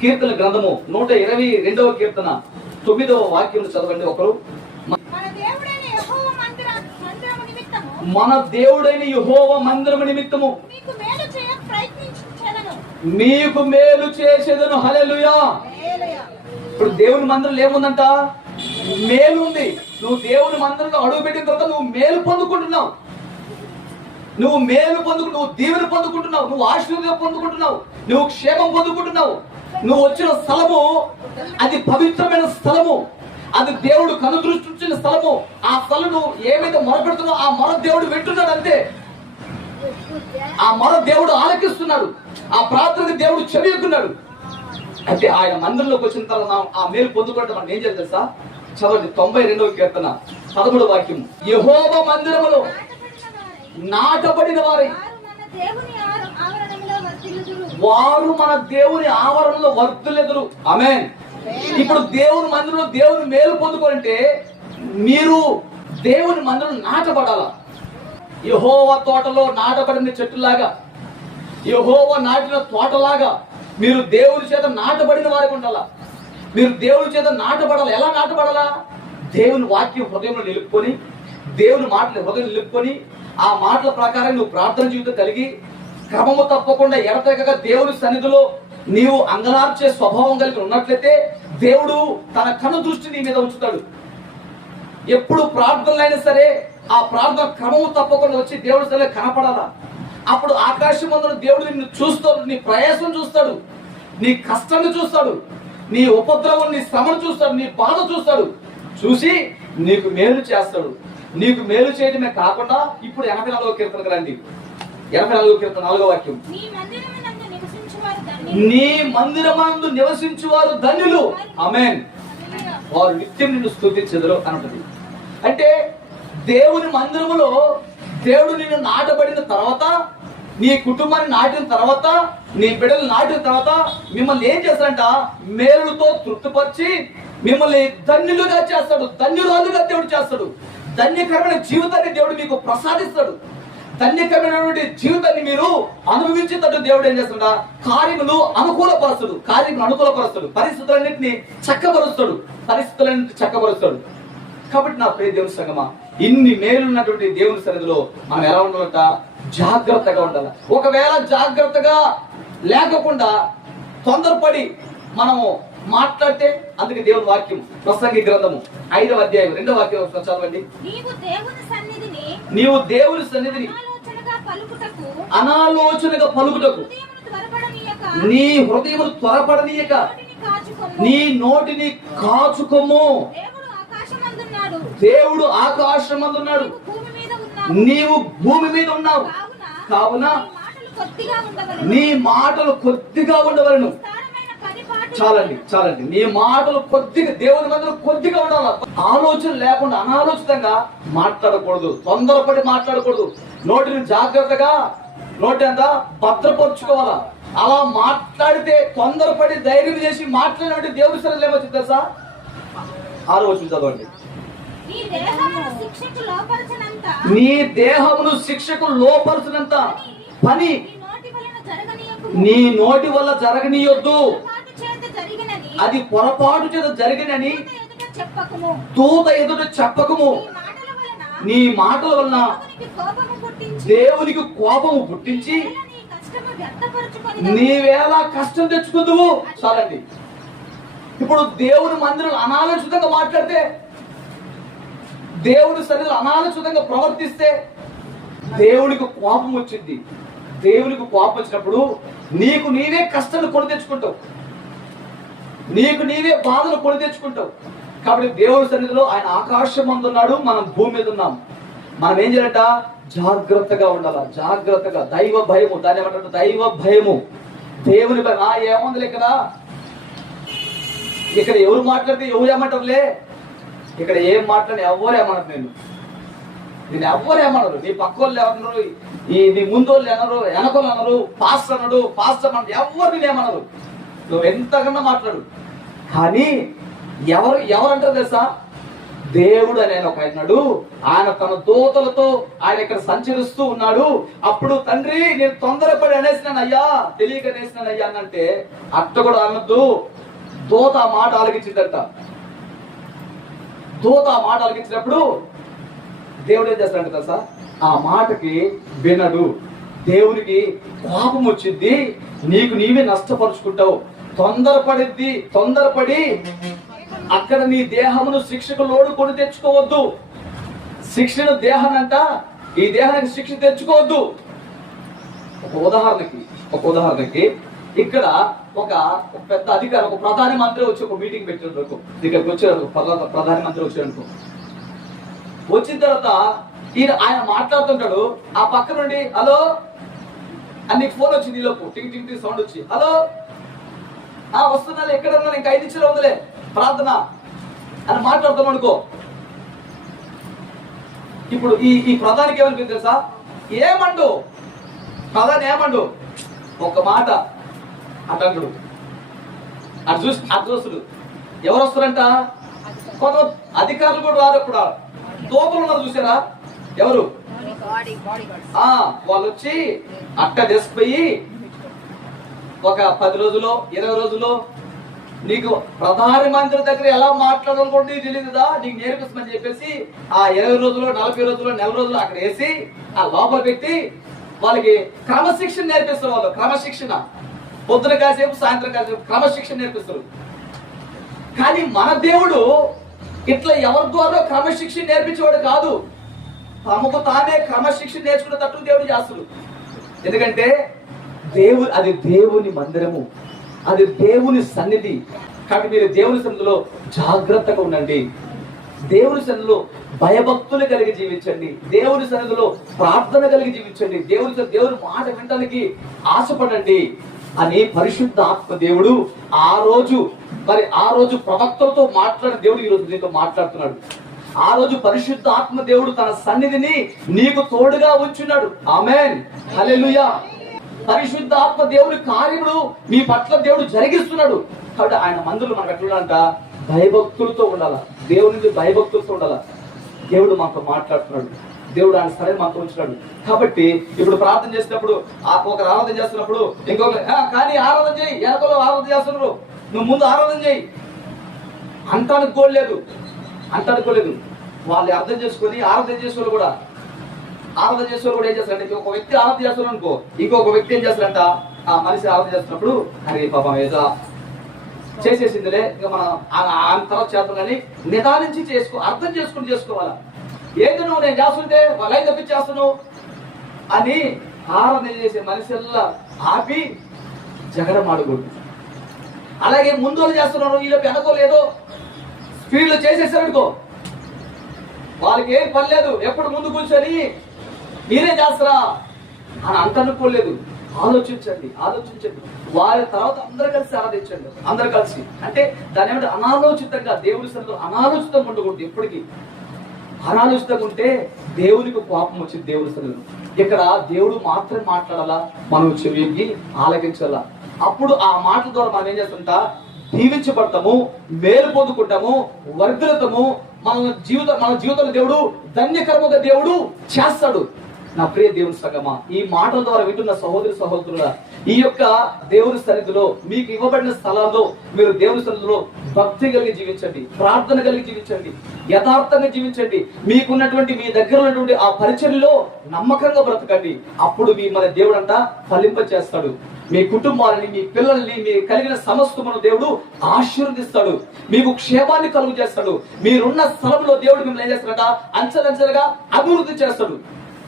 కీర్తన గ్రంథము నూట ఇరవై రెండవ కీర్తన తొమ్మిదవ వాక్యం చదవండి ఒకరు. మన దేవుడైన యెహోవా మందిర మందిరము నిమిత్తము మీకు మేలు చేసేదను. హల్లెలూయా. ఇప్పుడు దేవుని మందిరంలో ఏముందంట? మేలు ఉంది. నువ్వు దేవుని మందిరంలో అడుగు పెట్టిన తర్వాత నువ్వు మేలు పొందుకుంటున్నావు. నువ్వు మేలు పొందుకు నువ్వు దీవెన పొందుకుంటున్నావు. నువ్వు ఆశీర్వాదం పొందుకుంటున్నావు. నువ్వు క్షేమం పొందుకుంటున్నావు. నువ్వు వచ్చిన స్థలము అది పవిత్రమైన స్థలము. అది దేవుడు కనుదృష్టించిన స్థలము. ఆ స్థలం నువ్వు ఏమైతే మొరపెడుతున్నావు ఆ మొర దేవుడు వింటున్నాడు అంతే ఆ మొర దేవుడు ఆలకిస్తున్నాడు. ఆ ప్రార్థనకి దేవుడు చెవియకున్నాడు. అయితే ఆయన మందిరంలోకి వచ్చిన తర్వాత ఆ మేలు పొందుకోవడం మనం ఏం చేయాలి తెలుసా? చదవండి తొంభై రెండవ కీర్తన పదమూడు వాక్యం. యహోవ మందిరములో నాటబడిన వారై. వారి మన దేవుని ఆవరణలో వర్తులెదురు. ఆమె ఇప్పుడు దేవుని మందిరంలో దేవుని మేలు పొందుకోవాలంటే మీరు దేవుని మందిరం నాటబడాల? యహోవ తోటలో నాటబడిన చెట్టులాగా యహోవ నాటిన తోటలాగా మీరు దేవుని చేత నాటబడిన వారికి ఉండాలా? మీరు దేవుని చేత నాటబడాలి? ఎలా నాటబడాలా? దేవుని వాక్యం హృదయంలో నిలుపుకొని దేవుని మాటలు హృదయం నిలుపుకొని ఆ మాటల ప్రకారం నువ్వు ప్రార్థన జీవితం కలిగి క్రమము తప్పకుండా ఎడతెగక దేవుని సన్నిధిలో నీవు అంగలార్చే స్వభావం కలిగి ఉన్నట్లయితే దేవుడు తన కను దృష్టి నీ మీద ఉంచుతాడు. ఎప్పుడు ప్రార్థనలైనా సరే ఆ ప్రార్థన క్రమము తప్పకుండా వచ్చి దేవుడి సరే కనపడాలా? అప్పుడు ఆకాశం అందరూ దేవుడు నిన్ను చూస్తాడు నీ ప్రయాసం చూస్తాడు నీ కష్టాన్ని చూస్తాడు నీ ఉపద్రవం నీ శ్రమను చూస్తాడు నీ బాధ చూస్తాడు. చూసి నీకు మేలు చేస్తాడు. నీకు మేలు చేయడమే కాకుండా ఇప్పుడు ఎనభై నాలుగో కీర్తనకు రండి. ఎనభై నాలుగో కీర్తన నాలుగో వాక్యం నీ మందిరమందు నివసించువారు ధన్యులు. హల్లెలూయా. వారు నిత్యం నిన్ను స్థుతించెదరు అని ఉంటుంది అంటే దేవుని మందిరములో దేవుడు నిన్ను నాటబడిన తర్వాత నీ కుటుంబాన్ని నాటిన తర్వాత నీ బిడ్డలు నాటిన తర్వాత మిమ్మల్ని ఏం చేస్తాడంట? మేలుతో తృప్తిపరిచి మిమ్మల్ని ధన్యులుగా చేస్తాడు. ధన్యురాలుగా దేవుడు చేస్తాడు. ధన్యకరమైన జీవితాన్ని దేవుడు మీకు ప్రసాదిస్తాడు. ధన్యకమైనటువంటి జీవితాన్ని మీరు అనుభవించేటట్టు దేవుడు ఏం చేస్తాడా? కార్యములు అనుకూలపరుస్తాడు. కార్యములు అనుకూలపరుస్తాడు. పరిస్థితులన్నింటినీ చక్కబరుస్తాడు పరిస్థితులన్నింటినీ చక్కబరుస్తాడు కాబట్టి నా ప్రియ దేవుని సంగమా ఇన్ని మేలున్నటువంటి దేవుని సన్నిధిలో మనం ఎలా ఉండాలంట? జాగ్రత్తగా ఉండాలి. ఒకవేళ జాగ్రత్తగా లేకుండా తొందరపడి మనము మాట్లాడితే అందుకే దేవుని వాక్యం ప్రసంగి గ్రంథము ఐదవ అధ్యాయం రెండవ వాక్యం చదవండి. నీవు దేవుని సన్నిధిని అనాలోచనగా పలుకుటకు నీ హృదయమును త్వరపడనీయక. నీ నోటిని కాచుకోము దేవుడు ఆకాశమందున్నాడు. నీవు భూమి మీద ఉన్నావు. కావున నీ మాటలు కొద్దిగా ఉండవలెను. చాలండి చాలండి. నీ మాటలు కొద్దిగా దేవుని మందిరం కొద్దిగా ఉండాలి ఆలోచన లేకుండా అనాలోచితంగా మాట్లాడకూడదు. తొందరపడి మాట్లాడకూడదు. నోటిని జాగ్రత్తగా నోటి అంతా భద్రపరుచుకోవాలా? అలా మాట్లాడితే తొందరపడి ధైర్యం చేసి మాట్లాడినట్టు దేవుడి సరే ఏమొచ్చింది తెలుసా? వచ్చింది చదవండి. నీ దేహమును శిక్షకు లోపరచనంత. పని. నీ నోటి వల్ల జరగనీయొద్దు. అది పొరపాటు చేత జరిగినని దూత ఎదుట చెప్పకుము. నీ మాటల వలన దేవునికి కోపము పుట్టించి దేవునికి కోపము పుట్టించి వేళ నీ కష్టము వ్యర్థపరచుకొని నీవేళ కష్టం తెచ్చుకుందువు. చాలండి. ఇప్పుడు దేవుని మందిరం అనాలోచితంగా మాట్లాడితే దేవుని సన్నిధిలో అనాలోచితంగా ప్రవర్తిస్తే దేవునికి కోపం వచ్చింది. దేవునికి కోపం వచ్చినప్పుడు నీకు నీవే కష్టాలు కొని తెచ్చుకుంటావు. నీకు నీవే బాధలు కొని తెచ్చుకుంటావు. కాబట్టి దేవుని సన్నిధిలో ఆయన ఆకాశం అందున్నాడు మనం భూమి మీద ఉన్నాం. మనం ఏం చేయాలంట? జాగ్రత్తగా ఉండాల? జాగ్రత్తగా. దైవ భయము. దాన్ని ఏమంటారు? దైవ భయము. దేవుని భయం. ఆ ఏముంది ఇక్కడ? ఇక్కడ ఎవరు మాట్లాడితే ఎవరు ఏమంటారులే? ఇక్కడ ఏం మాట్లాడి ఎవరు ఏమన్నారు నేను నేను ఎవ్వరు ఏమన్నారు నీ పక్క వాళ్ళు ఏమన్నారు ఈ నీ ముందు వాళ్ళు అనరు వెనకోళ్ళు అనరు పాస్ట్ అనడు పాస్ట్ అన్నాడు. ఎవరు నేనేమన్నారు నువ్వు ఎంతకన్నా మాట్లాడు. కానీ ఎవరు ఎవరంటారు తెలుసా? దేవుడు అనే ఒక ఆయనడు ఆయన తన దూతలతో ఆయన ఇక్కడ సంచరిస్తూ ఉన్నాడు. అప్పుడు తండ్రి నేను తొందరపడి అనేసినానయ్యా తెలియక అనేసినానయ్యా అని అంటే అట్ట కూడా అనొద్దు. దూత ఆ మాట ఆలకించిందంట. దూత ఆ మాట ఆలకించినప్పుడు దేవుడు ఏం చేస్తాడంట తెలుసా? ఆ మాటకి వినడు. దేవునికి కోపం వచ్చింది. నీకు నీవే నష్టపరుచుకుంటావు. తొందరపడిద్ది తొందరపడి అక్కడ నీ దేహమును శిక్షకు లోడు కొని తెచ్చుకోవద్దు. శిక్షణ దేహానంట ఈ దేహానికి శిక్ష తెచ్చుకోవద్దు. ఒక ఉదాహరణకి ఒక ఉదాహరణకి ఇక్కడ ఒక పెద్ద అధికారి ఒక ప్రధాని మంత్రి వచ్చి ఒక మీటింగ్ పెట్టినప్పుడు ఇక్కడికి వచ్చారు ప్రధాన ప్రధాని మంత్రి వచ్చారనుకో వచ్చిన తర్వాత ఈయన ఆయన మాట్లాడుతుంటాడు ఆ పక్క నుండి హలో నీకు ఫోన్ వచ్చింది ఈలోపు టింగ్ టింగ్ టింగ్ సౌండ్ వచ్చి హలో ఆ వస్తున్నాను ఎక్కడ ఉన్నాను ఇంకా ఐదు నిమిషాలు ఉందిలే. ప్రార్థన. అని మాట్లాడతాం అనుకో. ఇప్పుడు ఈ ఈ ప్రధానికి ఏమనిపింది తెలుసా? ఏమండు? ప్రధాని ఏమండు? ఒక మాట. అటంటుడు అటు చూసి అటు చూస్తుడు. ఎవరు వస్తారంట కొంత అధికారులు కూడా రారు ఇప్పుడు తోపులు ఉన్నారు చూసారా? ఎవరు? ఆ వాళ్ళు వచ్చి అట్ట చేసిపోయి ఒక పది రోజులు ఇరవై రోజులు నీకు ప్రధానమంత్రి దగ్గర ఎలా మాట్లాడాలనుకుంటే నీకు తెలియదుదా నీకు నేర్పిస్తామని చెప్పేసి ఆ ఇరవై రోజులు నలభై రోజులు నెల రోజులు అక్కడ వేసి ఆ లోపల పెట్టి వాళ్ళకి క్రమశిక్షణ నేర్పిస్తారు వాళ్ళు. క్రమశిక్షణ. పొద్దున కాసేపు సాయంత్రం కాసేపు క్రమశిక్షణ నేర్పిస్తారు. కానీ మన దేవుడు ఇట్లా ఎవరి ద్వారా క్రమశిక్షణ నేర్పించేవాడు కాదు. తమకు తానే క్రమశిక్షణ నేర్చుకునేటట్టు దేవుడు చేస్తాడు. ఎందుకంటే దేవు అది దేవుని మందిరము. అది దేవుని సన్నిధి. కాబట్టి మీరు దేవుని సన్నిధిలో జాగ్రత్తగా ఉండండి. దేవుని సన్నిధిలో భయభక్తులు కలిగి జీవించండి. దేవుని సన్నిధిలో ప్రార్థన కలిగి జీవించండి. దేవుని దేవుని మాట వినడానికి ఆశపడండి. అని పరిశుద్ధ ఆత్మ దేవుడు ఆ రోజు మరి ఆ రోజు ప్రవక్తలతో మాట్లాడిన దేవుడు ఈ రోజు నీతో మాట్లాడుతున్నాడు. ఆ రోజు పరిశుద్ధ ఆత్మ దేవుడు తన సన్నిధిని నీకు తోడుగా ఉంచున్నాడు. ఆమెన్. హలెలుయా పరిశుద్ధ ఆత్మ దేవుడి కార్యములు మీ పట్ల దేవుడు జరిగిస్తున్నాడు. కాబట్టి ఆయన మందులు మనకు ఎట్లుండాలంట భయభక్తులతో ఉండాల? దేవుని భయభక్తులతో ఉండాల? దేవుడు మాతో మాట్లాడుతున్నాడు. దేవుడు ఆయన సరే మాతో ఉంచున్నాడు కాబట్టి ఇప్పుడు ప్రార్థన చేసినప్పుడు ఆ ఆరాధన చేస్తున్నప్పుడు ఇంకొక కానీ ఆరాధన చేయి ఎనకలో ఆరాధన చేస్తున్నారు. నువ్వు ముందు ఆరాధన చేయి. అంటానికి కోల్లేదు అంటానికి కోల్లేదు వాళ్ళు అర్థం చేసుకొని ఆరాధన చేసేవాళ్ళు కూడా ఆరాధన చేసేవాళ్ళు కూడా ఏం చేస్తారంటే ఒక వ్యక్తి ఆరాధన చేస్తున్నారు అనుకో ఇంకొక వ్యక్తి ఏం చేస్తారంట ఆ మనిషి ఆరాధన చేస్తున్నప్పుడు అరే పాపం ఏదో చేసేసిందిలే ఇక మనం ఆ- తర్వాత చేద్దాం కానీ నిదానించి చేసుకో అర్థం చేసుకుని చేసుకోవాలా. ఏంది నువ్వు నేను చేస్తుంటే వాళ్ళ తప్పించేస్తున్నావు అని ఆరాధన చేసే మనిషిల్లా ఆపి జగడం ఆడకూడదు అలాగే ముందు వాళ్ళు చేస్తున్నారు వీళ్ళకి వెనకోలేదో స్పీడ్లో చేసేసారనుకో వాళ్ళకి ఏం పర్లేదు ఎప్పుడు ముందు కూర్చొని మీరే చేస్తారా అని అంత అనుకోలేదు. ఆలోచించండి ఆలోచించండి. వారి తర్వాత అందరు కలిసి ఆరాధించండి. అందరు కలిసి. అంటే దాని ఏమిటి అనాలోచితంగా దేవుడి సరిలో అనాలోచితంగా ఉండకూడదు ఎప్పటికీ. అనాలోచితంగా ఉంటే దేవునికి కోపం వచ్చింది దేవుడి సరిలో ఇక్కడ దేవుడు మాత్రమే మాట్లాడాలా? మనం చెవికి ఆలకించాలా? అప్పుడు ఆ మాటల ద్వారా మనం ఏం చేస్తుంటా? దీవించబడతాము మేలు పొందుకుంటాము వర్ధలతము మన జీవిత మన జీవితంలో దేవుడు ధన్యకర్మగా దేవుడు చేస్తాడు. నా ప్రియ దేవుని సగమా ఈ మాటల ద్వారా వింటున్న సహోదరి సహోదరుల ఈ యొక్క దేవుని సన్నిధిలో మీకు ఇవ్వబడిన స్థలాల్లో మీరు దేవుని సన్నిధిలో భక్తి కలిగి జీవించండి ప్రార్థన కలిగి జీవించండి యథార్థంగా జీవించండి. మీకున్నటువంటి మీ దగ్గర ఉన్నటువంటి ఆ పరిచయంలో నమ్మకంగా బ్రతకండి. అప్పుడు మీ మన దేవుడంతా ఫలింప చేస్తాడు మీ కుటుంబాలని మీ పిల్లల్ని మీ కలిగిన సమస్తమును దేవుడు ఆశీర్వదిస్తాడు. మీకు క్షేమాన్ని కలుగు చేస్తాడు. మీరున్న స్థలంలో దేవుడు మిమ్మల్ని ఏం చేస్తాడట? అంచెలంచెలుగా అభివృద్ధి చేస్తాడు.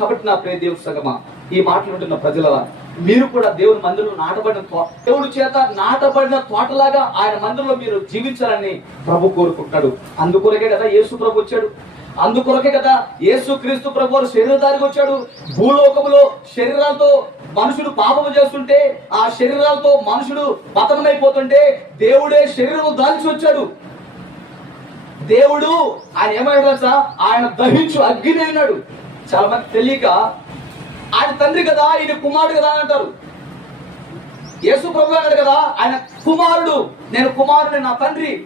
కాబట్టి నా ప్రే దేవుడు సగమా ఈ మాట్లాడుతున్న ప్రజల మీరు కూడా దేవుని మందిరంలో నాటబడిన తో- దేవుడి చేత నాటబడిన తోటలాగా ఆయన మందిరంలో మీరు జీవించాలని ప్రభు కోరుకుంటాడు అందుకొరకే కదా యేసు ప్రభు వచ్చాడు. అందుకొరకే కదా యేసు క్రీస్తు ప్రభు వారు శరీరధారికి వచ్చాడు. భూలోకములో శరీరాలతో మనుషుడు పాపము చేస్తుంటే ఆ శరీరాలతో మనుషుడు పతనమైపోతుంటే దేవుడే శరీరం దాల్చి వచ్చాడు. దేవుడు ఆయన ఏమైనా ఆయన దహించు అగ్ని అయినాడు చాలా మంది తెలియక ఆయన తండ్రి కదా ఈయన కుమారుడు కదా అని అంటారు. యేసు ప్రభు అన్నాడు కదా ఆయన కుమారుడు నేను కుమారుడు నా తండ్రి.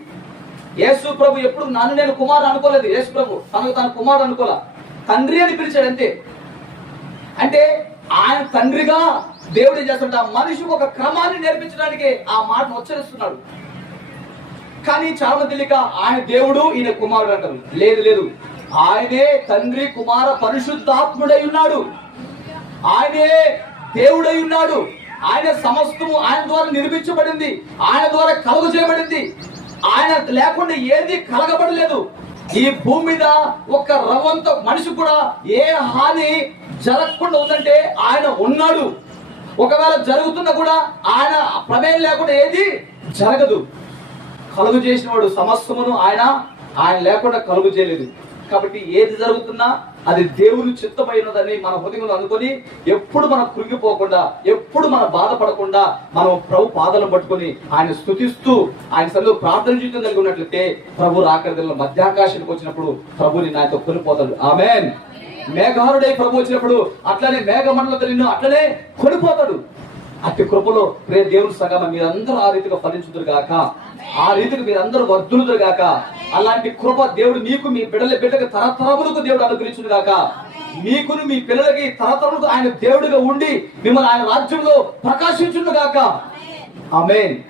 యేసు ప్రభు ఎప్పుడు నన్ను నేను కుమారుడు అనుకోలేదు. యేసు ప్రభు తనకు తన కుమారుడు అనుకోలే. తండ్రి అని పిలిచాడు అంతే. అంటే ఆయన తండ్రిగా దేవుడు ఏం చేస్తుంటే ఆ మనిషికి ఒక క్రమాన్ని నేర్పించడానికి ఆ మాటను ఉచ్చరిస్తున్నాడు. కానీ చాలా తెలియక ఆయన దేవుడు ఈయన కుమారుడు అంటారు. లేదు లేదు. ఆయనే తండ్రి కుమార పరిశుద్ధాత్ముడై ఉన్నాడు. ఆయనే దేవుడై ఉన్నాడు. ఆయన సమస్తము ఆయన ద్వారా నిర్మించబడింది. ఆయన ద్వారా కలుగు చేయబడింది ఆయన లేకుండా ఏది కలగబడలేదు. ఈ భూమి మీద ఒక రవంతో మనిషి కూడా ఏ హాని జరగకుండా ఉందంటే ఆయన ఉన్నాడు. ఒకవేళ జరుగుతున్నా కూడా ఆయన ప్రమేయం లేకుండా ఏది జరగదు. కలుగు చేసిన వాడు సమస్తమును ఆయన ఆయన లేకుండా కలుగు చేయలేదు. కాబట్టి ఏది జరుగుతున్నా అది దేవుని చిత్తమైనదని మన హృదయంలో అనుకొని ఎప్పుడు మనం కృంగిపోకుండా ఎప్పుడు మనం బాధపడకుండా మనం ప్రభు పాదలను పట్టుకొని ఆయన స్థుతిస్తూ ఆయన సరిలో ప్రార్థన జీవితం కలిగి ఉన్నట్లయితే ప్రభు రాకరిలో మధ్యాకాశానికి వచ్చినప్పుడు ప్రభుని నాతో కొనిపోతాడు. ఆమెన్. మేఘారుడై ప్రభు వచ్చినప్పుడు అట్లనే మేఘమండలతో నిన్ను అట్లనే కొనిపోతాడు. అతి కృపలో ప్రే దేవుని సగమ మీరందరూ ఆ రీతిగా ఫలించుదురు గాక. ఆ రీతికి మీరందరూ వర్ధులుదురు గాక. అలాంటి కృప దేవుడు నీకు మీ బిడ్డల బిడ్డకి తరతరములకు దేవుడు అనుగ్రహించును గాక. మీకును మీ పిల్లలకి తరతరములకు ఆయన దేవుడిగా ఉండి మిమ్మల్ని ఆయన రాజ్యంలో ప్రకాశించును గాక. ఆమెన్.